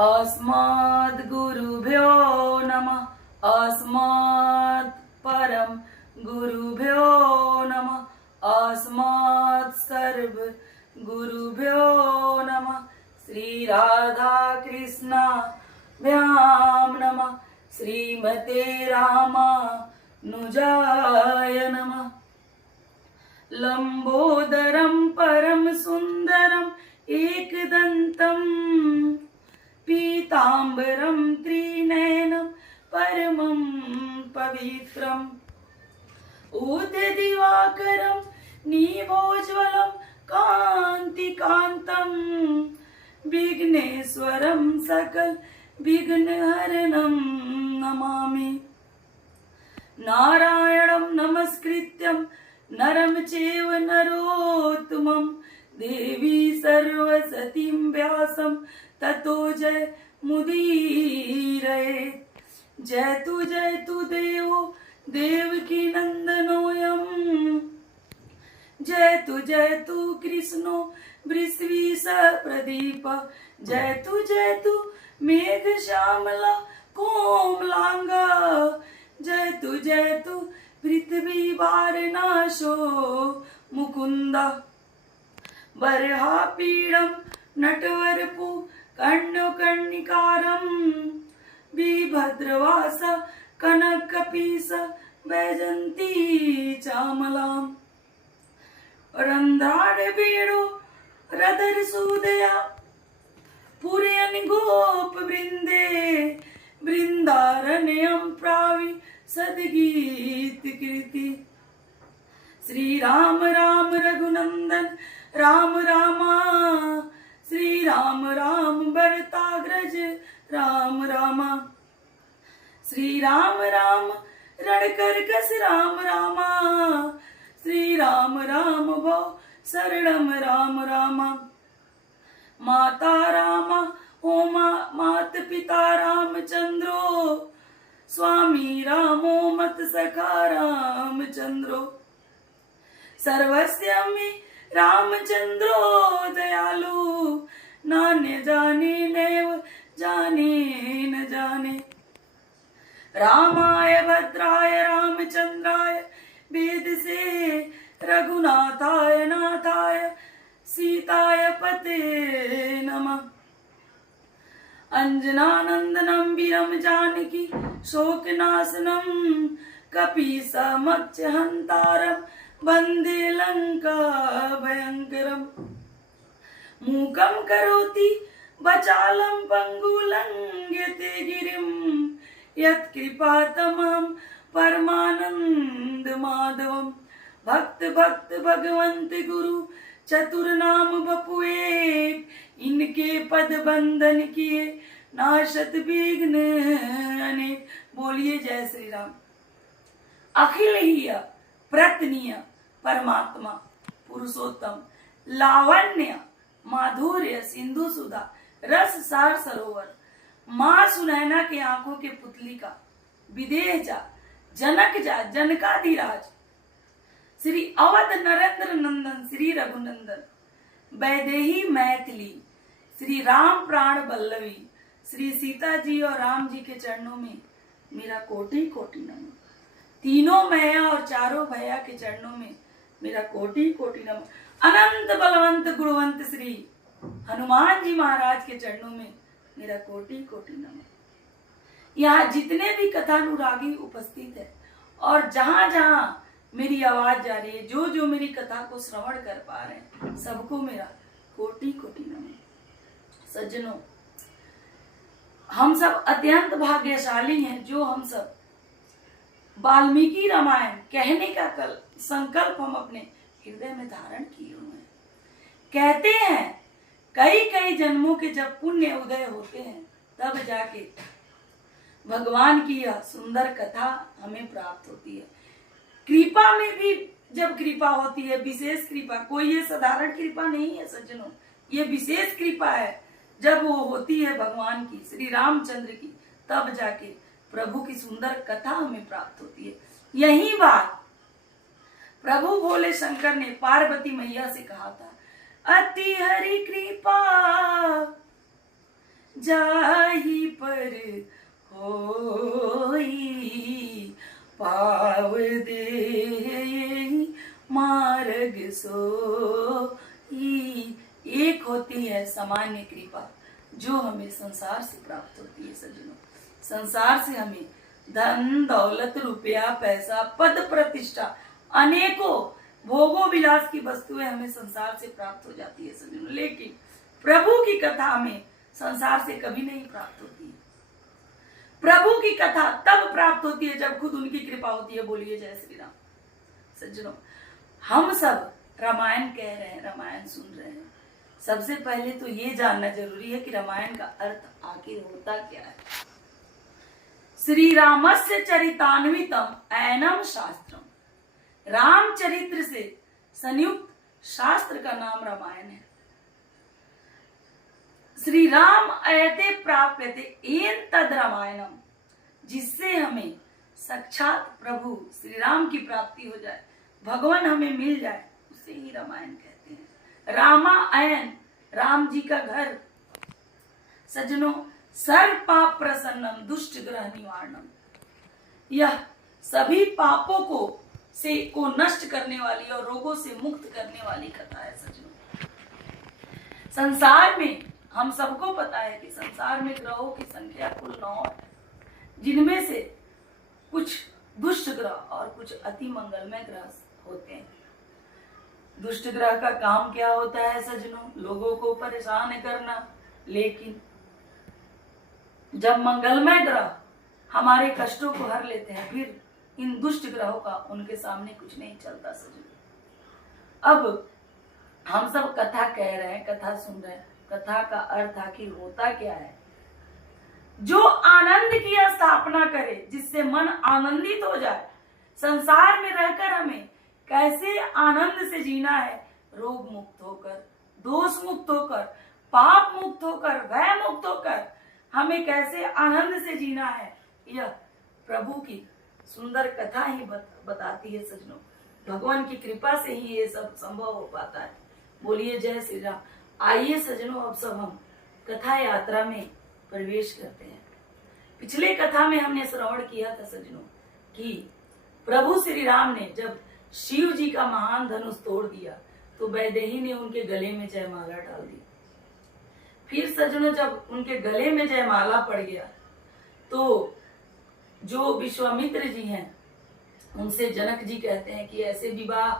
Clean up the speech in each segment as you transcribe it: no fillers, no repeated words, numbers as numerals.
अस्मद्गुरुभ्यो नमः। अस्मत् परम गुरुभ्यो नमः। अस्मत् सर्व गुरुभ्यो नमः। श्री राधा कृष्णाभ्यां नमः। श्रीमते रामानुजाय नमः। लंबोदरं परम सुंदरम एकदंतम पीतांबरं त्रिनयनं परमं पवित्रम् उदयदिवाकरं नीभोज्वलं कान्तिकान्तं विघ्नेश्वरं सकल विघ्नहरणं नमामि। नारायणं नमस्कृत्यं नरं चैव नरोत्तमं देवी सरस्वतीं व्यासं ततो जयमुदीरयेत्। जयतु देवो देवकी नंदनोऽयं। जयतु कृष्णो वृषवीश प्रदीप। जयतु मेघश्यामला कोमलांगा। जयतु पृथ्वी वारनाशो मुकुंद। बर्हापीडं नटवरपु कर्णकर्णिकारं विभद्रवास कनकपीस वैजंती चामलां। रंध्राढ्यवेणो रदरसूदया पुरयन् गोप वृंदे। वृंदारण्यं प्रावि सद्गीत कृति। श्री राम राम रघुनंदन राम रामा। श्री राम राम भरताग्रज राम रामा। श्री राम राम रणकरकस राम रामा। श्री राम राम भो शरणम राम रामा। माता रामा ओमा मात पिता रामचंद्रो। स्वामी रामो मत सखा रामचंद्रो। सर्वस्यामि रामचंद्रो दयालु। नान्य जाने नैव जाने न जाने। रामाय भद्राय रामचंद्राय वेदसे रघुनाथाय नाथाय सीताय पते नमः। अंजनानंदनं वीरं जानकी शोकनाशनं कपीसमक्षहन्तारं वन्दे लंका भयंकरम्। मूकं करोति वाचालं पंगुलंघ्यते गिरिं। यत्कृपातमं परमानंद माधवं। भक्त भगवंत गुरु चतुर्नाम बपुए। इनके पद बंधन किए नाशत विघ्न अनेक। बोलिए जय श्री राम। अखिल ही प्रतनीय परमात्मा पुरुषोत्तम लावण्य माधुर्य सिंधु सुधा रस सार सरोवर। माँ सुनैना के आंखों के पुतली का विदेह जा जनक जा जनकाधिराज। श्री अवध नरेंद्र नंदन श्री रघुनंदन वैदेही मैथिली। श्री राम प्राण बल्लवी। श्री सीता जी और राम जी के चरणों में मेरा कोटि कोटि नमन। तीनों मैया और चारों भैया के चरणों में मेरा कोटि कोटि नमन। अनंत बलवंत गुणवंत श्री हनुमान जी महाराज के चरणों में मेरा कोटि कोटि नमन। यहाँ जितने भी कथानुरागी उपस्थित है और जहां जहां मेरी आवाज जा रही है, जो जो मेरी कथा को श्रवण कर पा रहे हैं, सबको मेरा कोटि कोटि नमन। सज्जनों, हम सब अत्यंत भाग्यशाली हैं जो हम सब वाल्मीकि रामायण कहने का संकल्प हम अपने हृदय में धारण किए हुए हैं। कहते हैं कई कई जन्मों के जब पुण्य उदय होते हैं तब जाके भगवान की यह सुंदर कथा हमें प्राप्त होती है। कृपा में भी जब कृपा होती है, विशेष कृपा, कोई ये साधारण कृपा नहीं है सज्जनों, ये विशेष कृपा है। जब वो होती है भगवान की, श्री रामचंद्र की, तब जाके प्रभु की सुंदर कथा हमें प्राप्त होती है। यही बात प्रभु भोले शंकर ने पार्वती मैया से कहा था, अति हरि कृपा जाही पर होई, पाव दे मार्ग सोई। एक होती है सामान्य कृपा जो हमें संसार से प्राप्त होती है सज्जनों। संसार से हमें धन दौलत रुपया पैसा पद प्रतिष्ठा अनेकों भोगों विलास की वस्तुएं हमें संसार से प्राप्त हो जाती है सज्जनों, लेकिन प्रभु की कथा हमें संसार से कभी नहीं प्राप्त होती है। प्रभु की कथा तब प्राप्त होती है जब खुद उनकी कृपा होती है। बोलिए जय श्री राम। सज्जनों, हम सब रामायण कह रहे हैं, रामायण सुन रहे हैं। सबसे पहले तो ये जानना जरूरी है कि रामायण का अर्थ आखिर होता क्या है। श्री रामस्य चरितान्वितम ऐनम शास्त्रम। रामचरित्र से संयुक्त शास्त्र का नाम रामायण है। श्री राम अयते प्राप्यते एन तद रामायणम। जिससे हमें साक्षात प्रभु श्री राम की प्राप्ति हो जाए, भगवान हमें मिल जाए, उसे ही रामायण कहते हैं। रामायण राम जी का घर। सज्जनों, सर्व पाप प्रसन्नम दुष्ट ग्रह निवारणम। यह सभी पापों को नष्ट करने वाली और रोगों से मुक्त करने वाली कथा है सज्जनों। संसार में हम सबको पता है कि संसार में ग्रहों की संख्या कुल 9 है, जिनमें से कुछ दुष्ट ग्रह और कुछ अति मंगलमय ग्रह होते हैं। दुष्ट ग्रह का काम क्या होता है सज्जनों? लोगों को परेशान करना। लेकिन जब मंगलमय ग्रह हमारे कष्टों को हर लेते हैं, फिर इन दुष्ट ग्रहों का उनके सामने कुछ नहीं चलता सज्जनों। अब हम सब कथा कह रहे हैं, कथा सुन रहे हैं, कथा का अर्थ आखिर होता क्या है? जो आनंद की स्थापना करे, जिससे मन आनंदित हो जाए। संसार में रहकर हमें कैसे आनंद से जीना है, रोग मुक्त होकर, दोष मुक्त होकर, पाप मुक्त होकर, भय मुक्त होकर हमें कैसे आनंद से जीना है, यह प्रभु की सुंदर कथा ही बताती है सज्जनों। भगवान की कृपा से ही ये सब संभव हो पाता है। बोलिए जय श्री राम। आइए सज्जनों, अब सब हम कथा यात्रा में प्रवेश करते हैं। पिछले कथा में हमने श्रवण किया था सज्जनों कि प्रभु श्री राम ने जब शिव जी का महान धनुष तोड़ दिया तो वैदेही ने उनके गले में जयमाला डाल दी। फिर सज्जनों, जब उनके गले में जयमाला पड़ गया तो जो विश्वामित्र जी हैं उनसे जनक जी कहते हैं कि ऐसे विवाह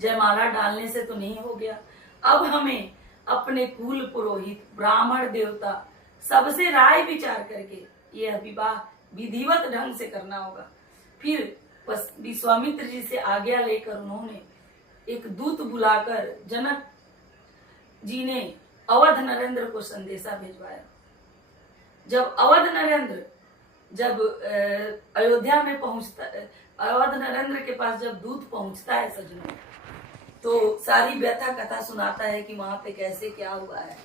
जयमाला डालने से तो नहीं हो गया, अब हमें अपने कुल पुरोहित ब्राह्मण देवता सबसे राय विचार करके यह विवाह विधिवत ढंग से करना होगा। फिर विश्वामित्र जी से आज्ञा लेकर उन्होंने एक दूत बुलाकर जनक जी ने अवध नरेंद्र को संदेशा भिजवाया। जब अवध नरेंद्र अयोध्या में पहुंचता, अवध नरेंद्र के पास जब दूत पहुंचता है सज्जनों, तो सारी व्यथा कथा सुनाता है कि वहां पे कैसे क्या हुआ है।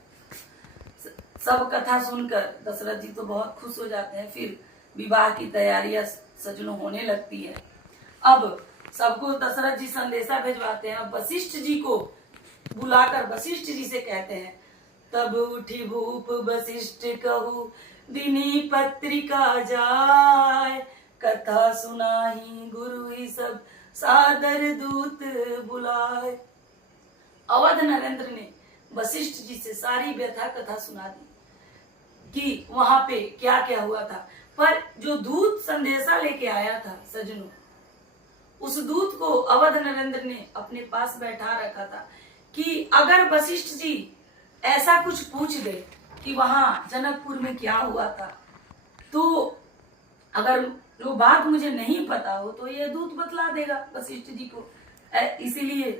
सब कथा सुनकर दशरथ जी तो बहुत खुश हो जाते हैं। फिर विवाह की तैयारियां सज्जनों होने लगती है। अब सबको दशरथ जी संदेशा भिजवाते हैं। अब वशिष्ठ जी को बुलाकर वशिष्ठ जी से कहते हैं, तब उठी भूप वशिष्ठ कहू दिनी पत्रिका जाय, कथा सुनाही गुरु ही सब सादर दूत बुलाए। अवध नरेंद्र ने वशिष्ठ जी से सारी व्यथा कथा सुना दी कि वहां पे क्या क्या हुआ था। पर जो दूत संदेशा लेके आया था सज्जनों, उस दूत को अवध नरेंद्र ने अपने पास बैठा रखा था कि अगर वशिष्ठ जी ऐसा कुछ पूछ दे कि वहां जनकपुर में क्या हुआ था, तो अगर वो बात मुझे नहीं पता हो तो ये दूत बतला देगा वशिष्ठ जी को। इसीलिए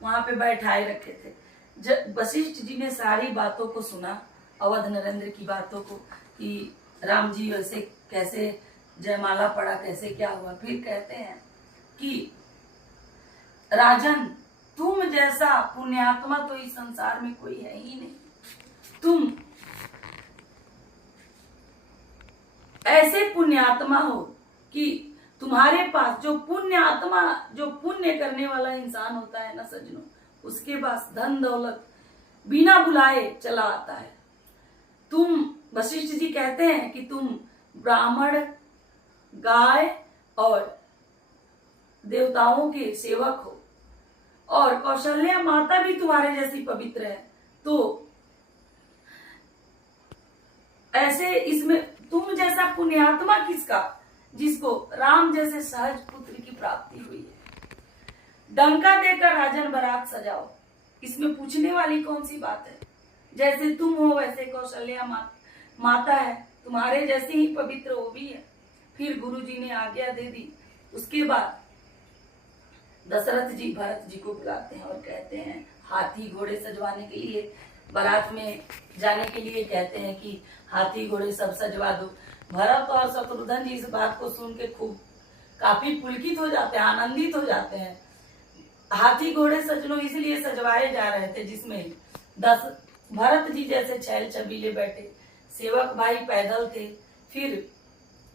वहां पे बैठाए रखे थे। वशिष्ठ जी ने सारी बातों को सुना, अवध नरेंद्र की बातों को, कि राम जी वैसे कैसे जयमाला पड़ा, कैसे क्या हुआ। फिर कहते हैं कि राजन, तुम जैसा पुण्यात्मा तो इस संसार में कोई है ही नहीं। तुम ऐसे पुण्यात्मा हो कि तुम्हारे पास जो पुण्यात्मा, जो पुण्य करने वाला इंसान होता है ना सज्जनों, उसके पास धन दौलत बिना बुलाए चला आता है। तुम वशिष्ठ जी कहते हैं कि तुम ब्राह्मण, गाय और देवताओं के सेवक हो और कौशल्या माता भी तुम्हारे जैसी पवित्र है, तो ऐसे इसमें तुम जैसा पुण्यात्मा किसका जिसको राम जैसे सहज पुत्र की प्राप्ति हुई है। डंका देकर राजन बारात सजाओ, इसमें पूछने वाली कौन सी बात है। जैसे तुम हो वैसे कौशल्या माता है, तुम्हारे जैसे ही पवित्र वो भी है। फिर गुरु जी ने आज्ञा दे दी। उसके बाद दशरथ जी भरत जी को बुलाते हैं और कहते हैं हाथी घोड़े सजवाने के लिए, बारात में जाने के लिए कहते हैं कि हाथी घोड़े सब सजवा दो। भरत और शत्रुघ्न जी इस बात को सुन के खूब काफी पुलकित हो जाते हैं, आनंदित हो जाते हैं। हाथी घोड़े सजनो इसलिए सजवाए जा रहे थे जिसमें भरत जी जैसे छैल छबीले बैठे, सेवक भाई पैदल थे। फिर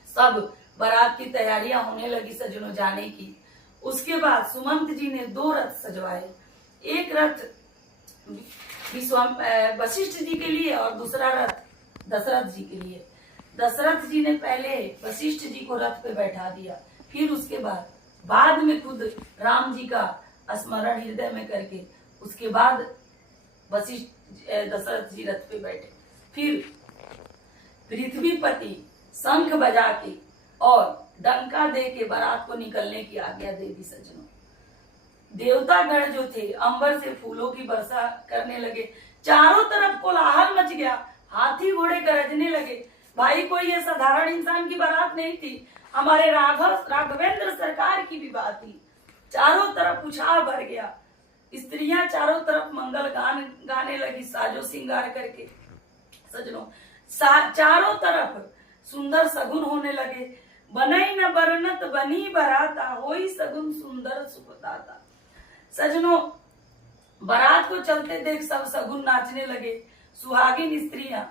सब बारात की तैयारियां होने लगी सजनो जाने की। उसके बाद सुमंत जी ने 2 रथ सजवाए, एक रथ वशिष्ठ जी के लिए और दूसरा रथ दशरथ जी के लिए। दशरथ जी ने पहले वशिष्ठ जी को रथ पे बैठा दिया, फिर उसके बाद में खुद राम जी का स्मरण हृदय में करके उसके बाद दशरथ जी रथ पे बैठे। फिर पृथ्वीपति शंख बजा के और डंका दे के बारात को निकलने की आज्ञा दे दी सज्जनों। देवतागण जो थे अंबर से फूलों की वर्षा करने लगे, चारों तरफ कोलाहल मच गया, हाथी घोड़े गरजने लगे। भाई कोई ये साधारण इंसान की बारात नहीं थी, हमारे राघवेंद्र सरकार की भी बात थी। चारों तरफ उत्साह भर गया, स्त्रियां चारों तरफ मंगल गान गाने लगी साजो श्रृंगार करके सजनों। चारों तरफ सुंदर सगुन होने लगे। बनई न बरनत बनी बराता, होई सगुन सुंदर सुखदाता। सजनों बारात को चलते देख सब सगुन नाचने लगे। सुहागिन स्त्रियां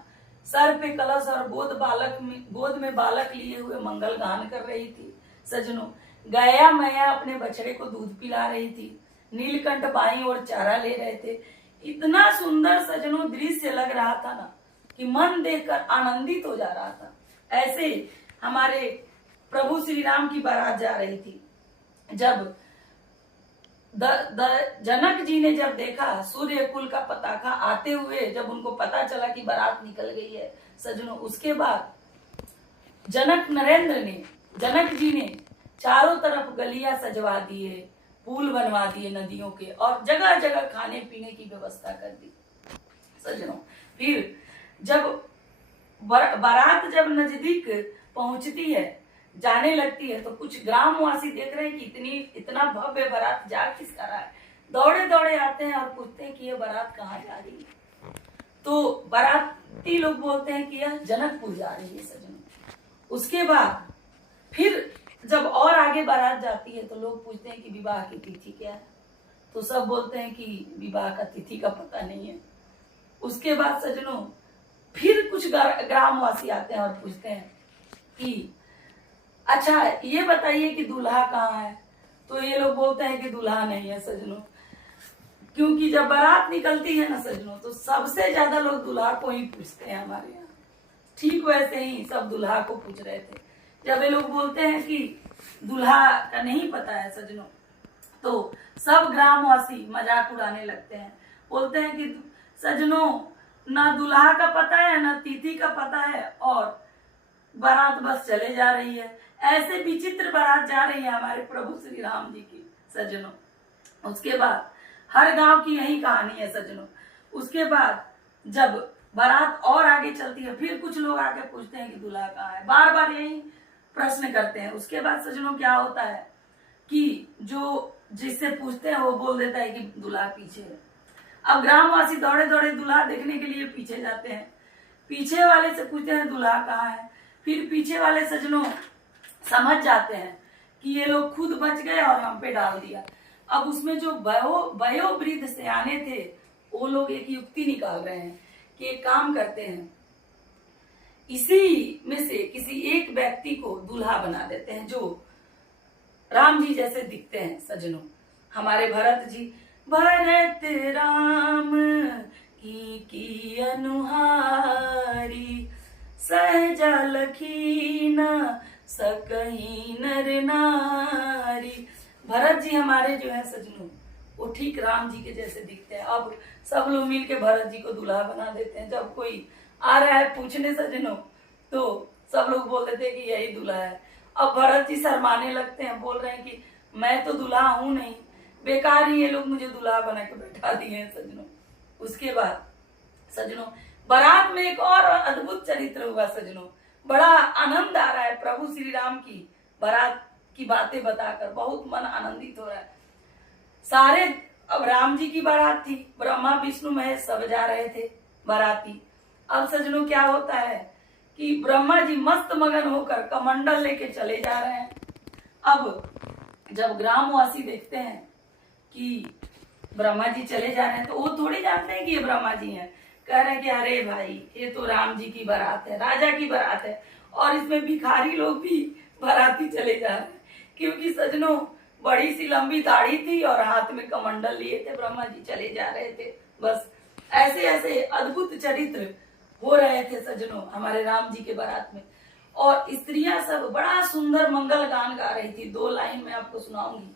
सर पे कलश और गोद में बालक लिए हुए मंगल गान कर रही थी सजनों। गया मैया अपने बछड़े को दूध पिला रही थी, नीलकंठ बाई और चारा ले रहे थे। इतना सुंदर सजनों दृश्य लग रहा था ना कि मन देखकर आनंदित हो जा रहा था। ऐसे हमारे प्रभु श्री राम की बारात जा रही थी। जब जनक जी ने जब देखा सूर्य कुल का पताका आते हुए, जब उनको पता चला कि बारात निकल गई है सजनों, उसके बाद जनक जी ने चारों तरफ गलियां सजवा दिए, पुल बनवा दिए नदियों के, और जगह जगह खाने पीने की व्यवस्था कर दी सजनों। फिर जब बारात जब नजदीक पहुंचती है, जाने लगती है, तो कुछ ग्रामवासी देख रहे हैं कि इतना भव्य बारात जा किस रहा है। दौड़े दौड़े आते हैं और पूछते हैं कि ये बारात कहाँ जा रही है। तो बाराती लोग बोलते हैं कि यह जनकपुर जा रही है सजनों। उसके बाद फिर जब और आगे बारात जाती है तो लोग पूछते हैं कि विवाह की तिथि क्या है, तो सब बोलते हैं कि विवाह का तिथि का पता नहीं है। उसके बाद सजनों फिर कुछ ग्रामवासी आते हैं और पूछते हैं कि अच्छा ये बताइए कि दूल्हा कहाँ है। तो ये लोग बोलते हैं कि दूल्हा नहीं है सजनों, क्योंकि जब बारात निकलती है ना सजनों तो सबसे ज्यादा लोग दूल्हा को ही पूछते हैं हमारे यहाँ। ठीक वैसे ही सब दूल्हा को पूछ रहे थे। जब ये लोग बोलते हैं कि दूल्हा का नहीं पता है सजनों, तो सब ग्रामवासी मजाक उड़ाने लगते हैं, बोलते हैं कि सजनों ना दूल्हा का पता है ना तिथि का पता है, और बारात बस चले जा रही है। ऐसे विचित्र बारात जा रही है हमारे प्रभु श्री राम जी की सजनों। उसके बाद हर गांव की यही कहानी है सजनों। उसके बाद जब बारात और आगे चलती है, फिर कुछ लोग आके पूछते हैं कि दूल्हा कहाँ है, बार बार यही प्रश्न करते हैं। उसके बाद सजनों क्या होता है कि जो जिससे पूछते हैं वो बोल देता है कि दूल्हा पीछे है। अब ग्रामवासी दौड़े दौड़े दूल्हा देखने के लिए पीछे जाते हैं, पीछे वाले से पूछते हैं दूल्हा कहाँ है। फिर पीछे वाले सजनों समझ जाते हैं कि ये लोग खुद बच गए और हम पे डाल दिया। अब उसमें जो वयोवृद्ध सियाने थे वो लोग एक युक्ति निकाल रहे हैं कि एक काम करते हैं, इसी में से किसी एक व्यक्ति को दूल्हा बना देते हैं जो राम जी जैसे दिखते हैं सजनों। हमारे भरत जी, भरत राम की अनुहारी, लखी न सकहीं नर नारी। भरत जी हमारे जो है सजनों, वो ठीक राम जी के जैसे दिखते हैं। अब सब लोग मिल के भरत जी को दूल्हा बना देते हैं। जब कोई आ रहा है पूछने सजनों, तो सब लोग बोल देते हैं कि यही दूल्हा है। अब भरत जी शर्माने लगते हैं, बोल रहे हैं कि मैं तो दूल्हा हूं नहीं, बेकार ही ये लोग मुझे दूल्हा बना के बैठा दिए हैं सजनों। उसके बाद सजनों बारात में एक और अद्भुत चरित्र हुआ सजनों। बड़ा आनंद आ रहा है प्रभु श्री राम की बारात की बातें बताकर, बहुत मन आनंदित हो रहा है। सारे अब राम जी की बारात थी, ब्रह्मा विष्णु महेश सब जा रहे थे बाराती। अब सजनों क्या होता है कि ब्रह्मा जी मस्त मगन होकर कमंडल लेके चले जा रहे हैं। अब जब ग्रामवासी देखते हैं कि ब्रह्मा जी चले जा रहे हैं, तो वो थोड़ी जानते हैं कि ये ब्रह्मा जी हैं। कह रहे हैं कि अरे भाई, ये तो राम जी की बारात है, राजा की बारात है, और इसमें भिखारी लोग भी बाराती चले जा रहे हैं। क्योंकि सजनों बड़ी सी लंबी दाढ़ी थी और हाथ में कमंडल लिए थे, ब्रह्मा जी चले जा रहे थे। बस ऐसे ऐसे अद्भुत चरित्र हो रहे थे सजनों हमारे राम जी के बारात में। और स्त्रियां सब बड़ा सुंदर मंगल गान गा रही थी। 2 लाइन में आपको सुनाऊंगी।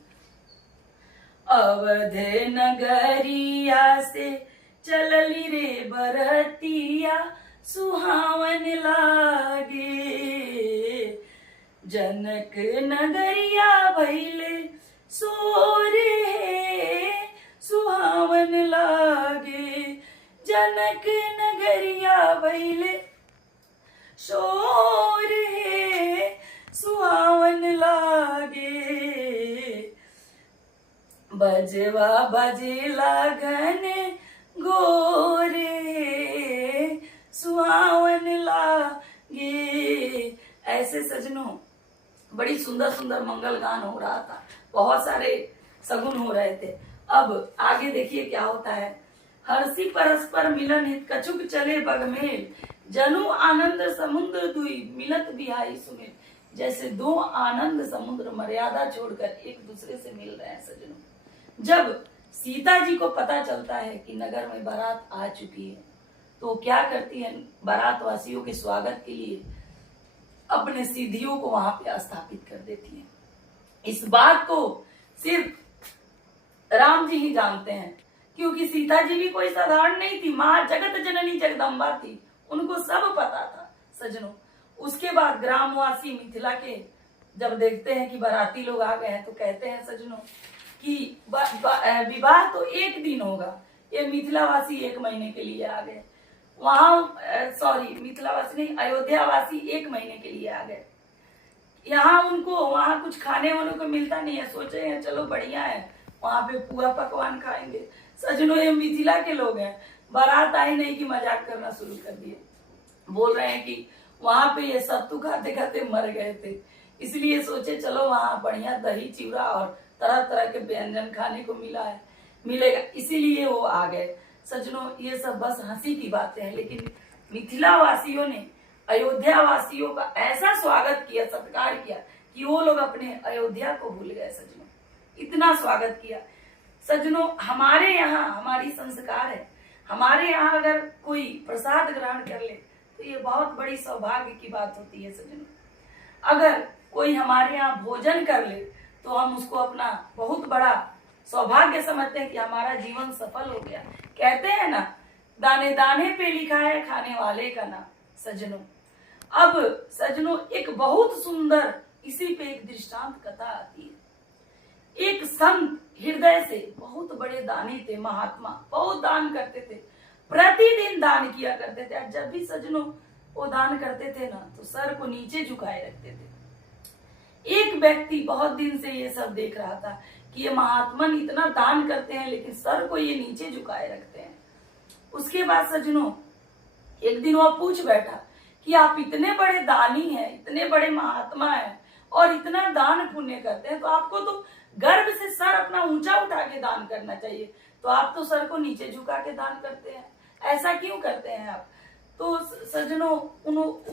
अवध नगरिया से चलली रे बरतिया, सुहावन लागे। जनक नगरिया भैले सोरे, सुहावन लागे। जनक नगरिया भैले शोर है, सुहावन लागे। बजवा बजे लागन गोरे, सुहावन लागे। ऐसे सजनों बड़ी सुंदर सुंदर मंगल गान हो रहा था, बहुत सारे सगुन हो रहे थे। अब आगे देखिए क्या होता है। हर्षि परस्पर मिलन हित, कछुक चले बगमेल। जनु आनंद समुद्र दुई, मिलत बिहाई सुमेल। जैसे 2 आनंद समुद्र मर्यादा छोड़कर एक दूसरे से मिल रहे हैं सजनों। जब सीता जी को पता चलता है कि नगर में बारात आ चुकी है, तो क्या करती है, बारात वासियों के स्वागत के लिए अपने सिद्धियों को वहां पे स्थापित कर देती है। इस बात को सिर्फ राम जी ही जानते हैं, क्योंकि सीता जी भी कोई साधारण नहीं थी, माँ जगत जननी जगदम्बा थी, उनको सब पता था सजनों। उसके बाद ग्रामवासी मिथिला के जब देखते हैं कि बाराती लोग आ गए हैं, तो कहते हैं सजनों कि विवाह तो एक दिन होगा, ये मिथिलावासी 1 महीने के लिए आ गए। वहां सॉरी, मिथिलावासी नहीं, अयोध्यावासी 1 महीने के लिए आ गए। यहाँ उनको वहां कुछ खाने वालों को मिलता नहीं है, सोचे हैं चलो बढ़िया है, वहां पे पूरा पकवान खाएंगे। सजनों ये मिथिला के लोग हैं, बारात आई नहीं कि मजाक करना शुरू कर दिए। बोल रहे हैं कि वहां पे ये सत्तू खाते खाते मर गए थे, इसलिए सोचे चलो वहां बढ़िया दही चिवड़ा और तरह तरह के व्यंजन खाने को मिलेगा, इसीलिए वो आ गए। सजनों ये सब बस हंसी की बातें हैं, लेकिन मिथिला वासियों ने अयोध्या वासियों का ऐसा स्वागत किया, सत्कार किया कि वो लोग अपने अयोध्या को भूल गए सजनों, इतना स्वागत किया। सजनों हमारे यहाँ हमारी संस्कार है, हमारे यहाँ अगर कोई प्रसाद ग्रहण कर ले तो ये बहुत बड़ी सौभाग्य की बात होती है सजनों। अगर कोई हमारे यहाँ भोजन कर ले तो हम उसको अपना बहुत बड़ा सौभाग्य समझते हैं कि हमारा जीवन सफल हो गया। कहते हैं ना, दाने दाने पे लिखा है खाने वाले का नाम सजनों। अब सजनों एक बहुत सुंदर इसी पे एक दृष्टांत कथा आती है। एक संत हृदय से बहुत बड़े दानी थे, महात्मा, बहुत दान करते थे, प्रतिदिन दान किया करते थे। और जब भी सजनों वो दान करते थे ना, तो सर को नीचे झुकाए रखते थे। एक व्यक्ति बहुत दिन से ये सब देख रहा था कि ये महात्मन इतना दान करते हैं, लेकिन सर को ये नीचे झुकाए रखते हैं। उसके बाद सजनों एक दिन वो पूछ बैठा कि आप इतने बड़े दानी हैं, इतने बड़े महात्मा हैं और इतना दान पुण्य करते हैं, तो आपको तो गर्व से सर अपना ऊंचा उठा के दान करना चाहिए, तो आप तो सर को नीचे झुका के दान करते हैं, ऐसा क्यों करते हैं आप? तो सजनों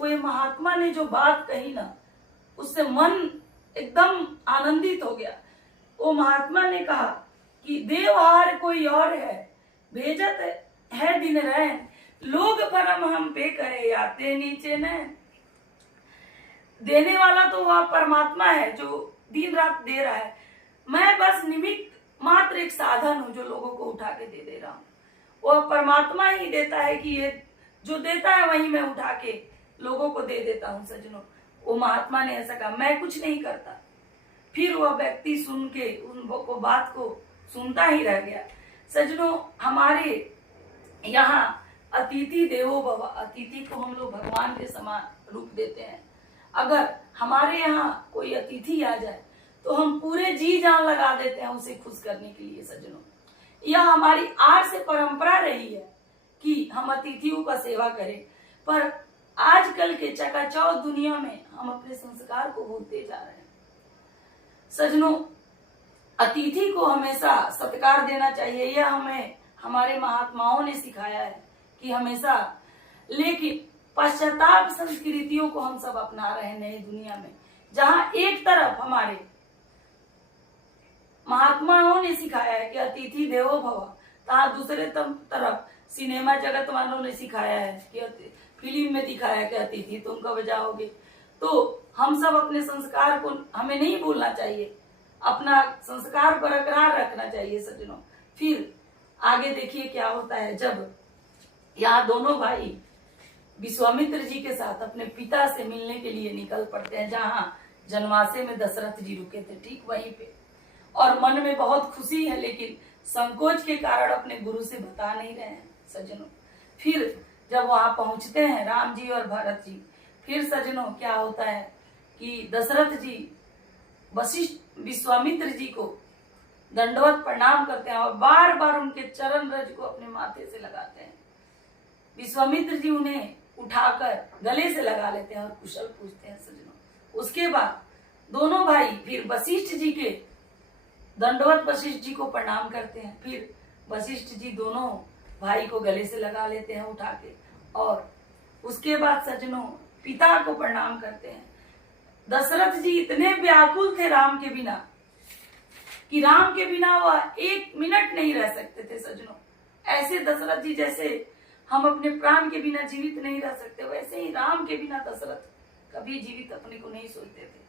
वे महात्मा ने जो बात कही ना, उससे मन एकदम आनंदित हो गया। वो महात्मा ने कहा कि देवहार कोई और है, भेजत है दिन रैन, लोग परम हम पे करे आते नीचे न। देने वाला तो वह परमात्मा है जो दिन रात दे रहा है। मैं बस निमित्त मात्र एक साधन हूं जो लोगों को उठा के दे रहा हूं। वह परमात्मा ही देता है कि ये जो देता है वही मैं उठा के लोगों को दे देता हूं सज्जनों। वो महात्मा ने ऐसा कहा, मैं कुछ नहीं करता। फिर वह व्यक्ति सुन के उन बात को सुनता ही रह गया। सज्जनों, हमारे यहाँ अतिथि देवो भव, अतिथि को हम लोग भगवान के समान रूप देते हैं। अगर हमारे यहाँ कोई अतिथि आ जाए तो हम पूरे जी जान लगा देते हैं उसे खुश करने के लिए। सज्जनों, यह हमारी आज से परंपरा रही है कि हम अतिथियों का सेवा करें, पर आजकल के चकाचौंध दुनिया में हम अपने संस्कार को भूलते जा रहे हैं। सज्जनों, अतिथि को हमेशा सत्कार देना चाहिए, यह हमें हमारे महात्माओं ने सिखाया है कि हमेशा। लेकिन पश्चाताप संस्कृतियों को हम सब अपना रहे हैं नई दुनिया में, जहां एक तरफ हमारे महात्माओं ने सिखाया है कि अतिथि देवो भव, तहाँ दूसरे तरफ सिनेमा जगत वालों ने सिखाया है कि फिल्म में दिखाया है कि अतिथि तुम कब जाओगे। तो हम सब अपने संस्कार को हमें नहीं भूलना चाहिए, अपना संस्कार बरकरार रखना चाहिए सज्जनों। फिर आगे देखिए क्या होता है। जब यहाँ दोनों भाई विश्वामित्र जी के साथ अपने पिता से मिलने के लिए निकल पड़ते हैं, जहाँ जनवासे में दशरथ जी रुके थे, ठीक वहीं पे। और मन में बहुत खुशी है, लेकिन संकोच के कारण अपने गुरु से बता नहीं रहे हैं सज्जनों। फिर जब वहां पहुंचते हैं राम जी और भरत जी, फिर सज्जनों क्या होता है कि दशरथ जी वशिष्ठ विश्वामित्र जी को दंडवत प्रणाम करते हैं और बार बार उनके चरण रज को अपने माथे से लगाते हैं। विश्वामित्र जी उन्हें उठाकर गले से लगा लेते हैं और कुशल पूछते हैं सज्जनों। उसके बाद दोनों भाई फिर वशिष्ठ जी के दंडवत वशिष्ठ जी को प्रणाम करते हैं। फिर वशिष्ठ जी दोनों भाई को गले से लगा लेते हैं उठा के, और उसके बाद सज्जनों पिता को प्रणाम करते हैं। दशरथ जी इतने व्याकुल थे राम के बिना कि राम के बिना वह एक मिनट नहीं रह सकते थे सज्जनों। ऐसे दशरथ जी जैसे हम अपने प्राण के बिना जीवित नहीं रह सकते, वैसे ही राम के बिना दशरथ कभी जीवित अपने को नहीं सोचते थे।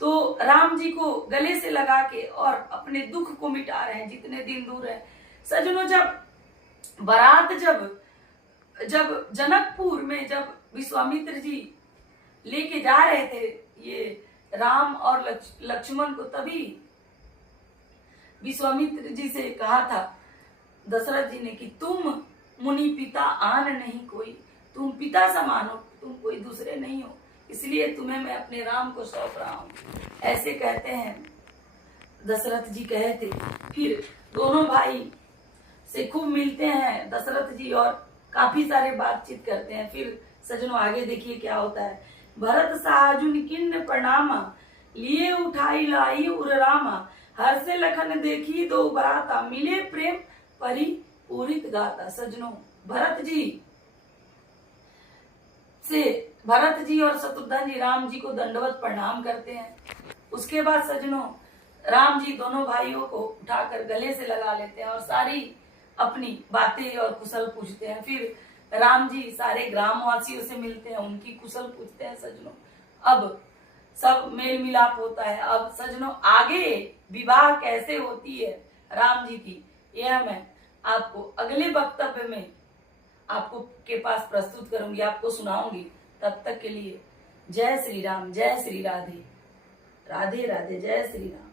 तो राम जी को गले से लगा के और अपने दुख को मिटा रहे हैं जितने दिन दूर है सज्जनों। जब बारात जब जनकपुर में जब विश्वामित्र जी लेके जा रहे थे ये राम और लक्ष्मण को, तभी विश्वामित्र जी से कहा था दशरथ जी ने कि तुम मुनि पिता आन नहीं कोई, तुम पिता समान हो, तुम कोई दूसरे नहीं हो, इसलिए तुम्हें मैं अपने राम को सौंप रहा हूं। ऐसे कहते हैं दशरथ जी कहे थे। फिर दोनों भाई से खूब मिलते हैं दशरथ जी और काफी सारे बातचीत करते हैं। फिर सज्जनों आगे देखिए क्या होता है। भरत साजुन किन्न प्रणामा, लिए उठाई लाई उर रामा, हर से लखन देखी दो बराता, मिले प्रेम परिपूरित गाता। सज्जनों भरत जी और शत्रुघ्न जी राम जी को दंडवत प्रणाम करते हैं। उसके बाद सज्जनों राम जी दोनों भाइयों को उठाकर गले से लगा लेते हैं और सारी अपनी बातें और कुशल पूछते हैं। फिर राम जी सारे ग्रामवासियों से मिलते हैं, उनकी कुशल पूछते हैं सज्जनों। अब सब मेल मिलाप होता है। अब सज्जनों आगे विवाह कैसे होती है राम जी की, यह मैं आपको अगले वक्तव्य में आपको के पास प्रस्तुत करूंगी, आपको सुनाऊंगी। तब तक के लिए जय श्री राम, जय श्री राधे, राधे राधे, जय श्री राम।